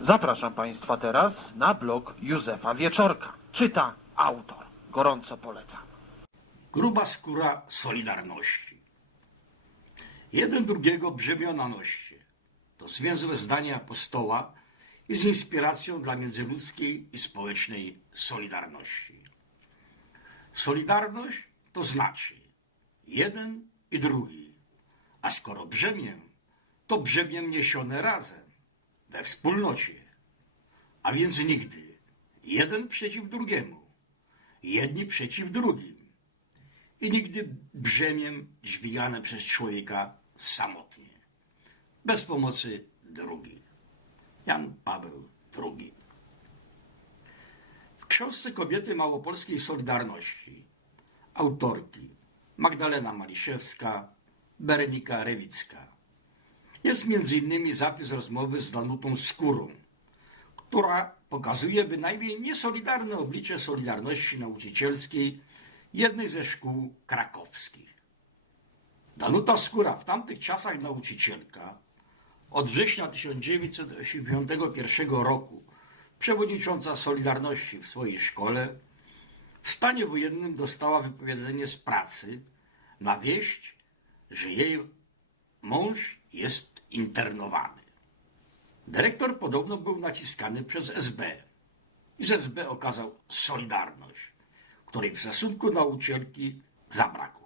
Zapraszam Państwa teraz na blog Józefa Wieczorka. Czyta autor. Gorąco polecam. Gruba skóra Solidarności. Jeden drugiego brzemiona noście. To zwięzłe zdanie apostoła z inspiracją dla międzyludzkiej i społecznej solidarności. Solidarność to znaczy jeden i drugi, a skoro brzemię, to brzemię niesione razem, we wspólnocie, a więc nigdy. Jeden przeciw drugiemu, jedni przeciw drugim. I nigdy brzemiem dźwigane przez człowieka samotnie, bez pomocy drugich. Jan Paweł II. W książce Kobiety Małopolskiej Solidarności autorki Magdalena Maliszewska, Berenika Rewicka jest m.in. zapis rozmowy z Danutą Skórą, która pokazuje bynajmniej niesolidarne oblicze Solidarności Nauczycielskiej jednej ze szkół krakowskich. Danuta Skóra, w tamtych czasach nauczycielka, od września 1981 roku przewodnicząca Solidarności w swojej szkole, w stanie wojennym dostała wypowiedzenie z pracy na wieść, że jej mąż jest internowany. Dyrektor podobno był naciskany przez SB i z SB okazał Solidarność, której w stosunku nauczycielki zabrakło.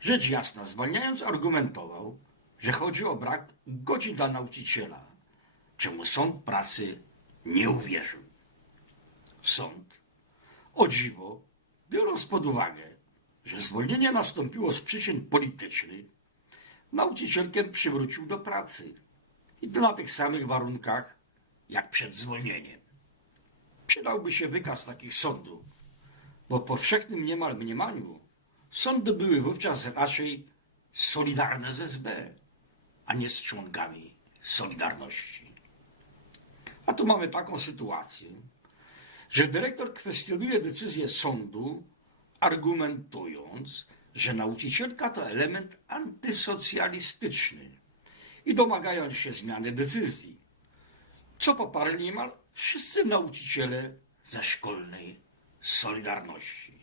Rzecz jasna, zwalniając argumentował, że chodzi o brak godzin dla nauczyciela, czemu sąd pracy nie uwierzył. Sąd, o dziwo, biorąc pod uwagę, że zwolnienie nastąpiło z przyczyn politycznych, nauczycielkę przywrócił do pracy i to na tych samych warunkach jak przed zwolnieniem. Przydałby się wykaz takich sądów, bo w powszechnym niemal mniemaniu sądy były wówczas raczej solidarne z SB, a nie z członkami Solidarności. A tu mamy taką sytuację, że dyrektor kwestionuje decyzję sądu, argumentując, że nauczycielka to element antysocjalistyczny i domagając się zmiany decyzji, co poparli niemal wszyscy nauczyciele ze szkolnej Solidarności.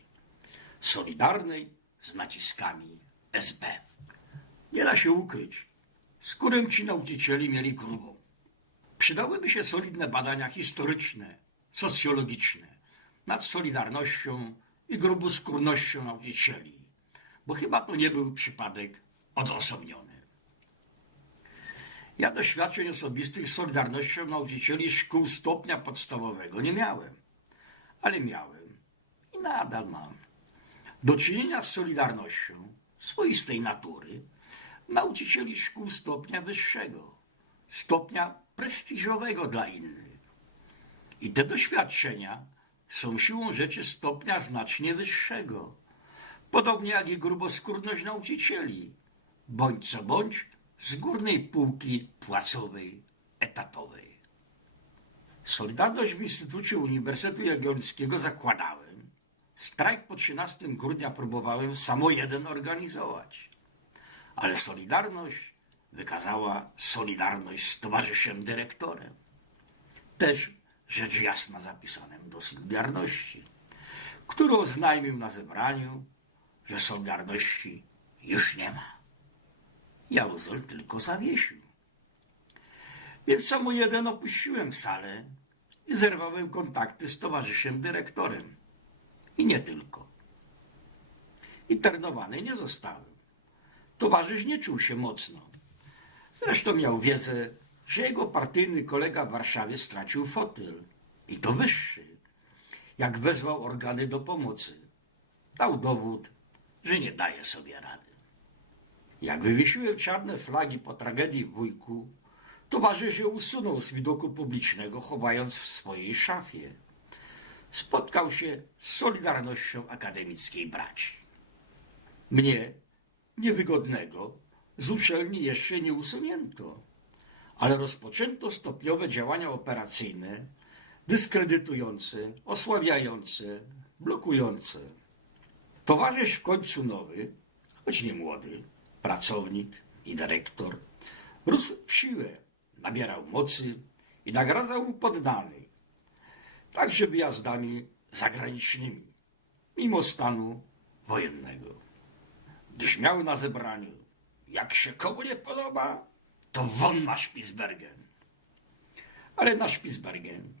Solidarnej z naciskami SB. Nie da się ukryć, skórę ci nauczycieli mieli grubą. Przydałyby się solidne badania historyczne, socjologiczne nad solidarnością i gruboskórnością nauczycieli, bo chyba to nie był przypadek odosobniony. Ja doświadczeń osobistych z Solidarnością nauczycieli szkół stopnia podstawowego nie miałem, ale miałem i nadal mam do czynienia z Solidarnością swoistej natury nauczycieli szkół stopnia wyższego, stopnia prestiżowego dla innych. I te doświadczenia są siłą rzeczy stopnia znacznie wyższego, podobnie jak i gruboskórność nauczycieli, bądź co bądź z górnej półki płacowej, etatowej. Solidarność w Instytucie Uniwersytetu Jagiellońskiego zakładałem. Strajk po 13 grudnia próbowałem samo jeden organizować. Ale Solidarność wykazała solidarność z towarzyszem dyrektorem. Też rzecz jasna zapisanym do Solidarności, który oznajmił na zebraniu, że Solidarności już nie ma. Jaruzol tylko zawiesił. Więc samo jeden opuściłem salę i zerwałem kontakty z towarzyszem dyrektorem. I nie tylko. Internowany nie zostałem. Towarzysz nie czuł się mocno. Zresztą miał wiedzę, że jego partyjny kolega w Warszawie stracił fotel. I to wyższy. Jak wezwał organy do pomocy. Dał dowód, że nie daje sobie rady. Jak wywiesiłem czarne flagi po tragedii w Wujku, towarzysz je usunął z widoku publicznego, chowając w swojej szafie. Spotkał się z Solidarnością Akademickiej Braci. Mnie, niewygodnego, z uczelni jeszcze nie usunięto, ale rozpoczęto stopniowe działania operacyjne, dyskredytujące, osłabiające, blokujące. Towarzysz w końcu nowy, choć nie młody, pracownik i dyrektor, rósł w siłę, nabierał mocy i nagradzał poddanych, także wyjazdami zagranicznymi, mimo stanu wojennego. Gdyż na zebraniu, jak się komu nie podoba, to won na Spitsbergen. Ale na Spitsbergen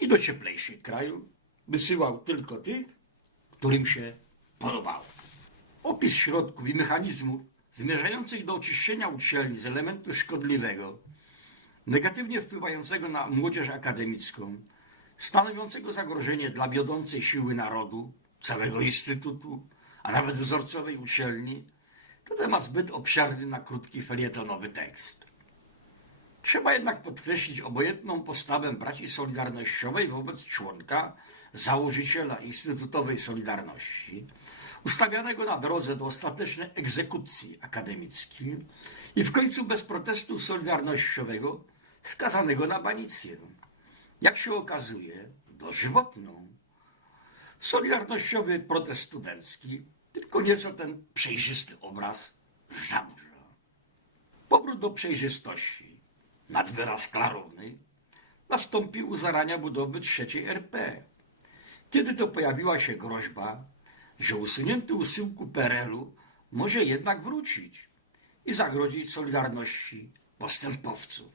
i do cieplejszych krajów wysyłał tylko tych, którym się podobało. Opis środków i mechanizmów zmierzających do oczyszczenia uczelni z elementu szkodliwego, negatywnie wpływającego na młodzież akademicką, stanowiącego zagrożenie dla wiodącej siły narodu, całego instytutu, a nawet wzorcowej uczelni, to temat zbyt obszerny na krótki felietonowy tekst. Trzeba jednak podkreślić obojętną postawę braci Solidarnościowej wobec członka, założyciela Instytutowej Solidarności, ustawianego na drodze do ostatecznej egzekucji akademickiej i w końcu bez protestu Solidarnościowego skazanego na banicję. Jak się okazuje, dożywotną. Solidarnościowy protest studencki tylko nieco ten przejrzysty obraz zaburza. Powrót do przejrzystości, nad wyraz klarowny, nastąpił u zarania budowy trzeciej RP, kiedy to pojawiła się groźba, że usunięty usyłku PRL-u może jednak wrócić i zagrozić Solidarności postępowców,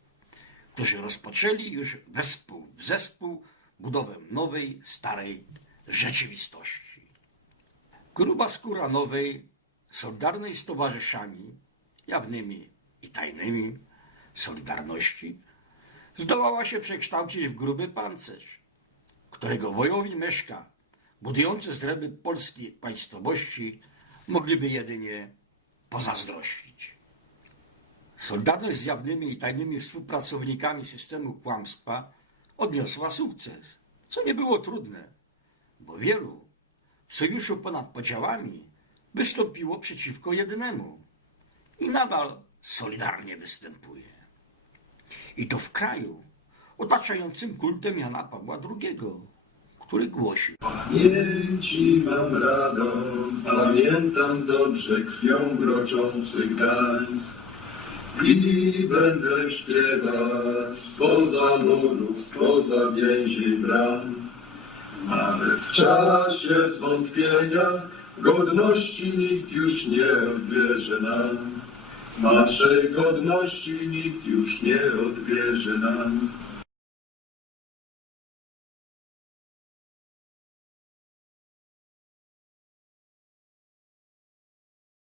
którzy rozpoczęli już wespół w zespół budowę nowej, starej rzeczywistości. Gruba skóra nowej, solidarnej z towarzyszami, jawnymi i tajnymi, Solidarności, zdołała się przekształcić w gruby pancerz, którego wojowni Meszka, budujący zręby polskiej państwowości, mogliby jedynie pozazdrościć. Solidarność z jawnymi i tajnymi współpracownikami systemu kłamstwa odniosła sukces, co nie było trudne, bo wielu w sojuszu ponad podziałami wystąpiło przeciwko jednemu i nadal solidarnie występuje. I to w kraju otaczającym kultem Jana Pawła II, który głosił Pamięci mam radą, pamiętam dobrze krwią broczących Gdańsk. I będę śpiewać spoza murów, spoza więzi bram. Ale w czasie zwątpienia godności nikt już nie odbierze nam. Naszej godności nikt już nie odbierze nam.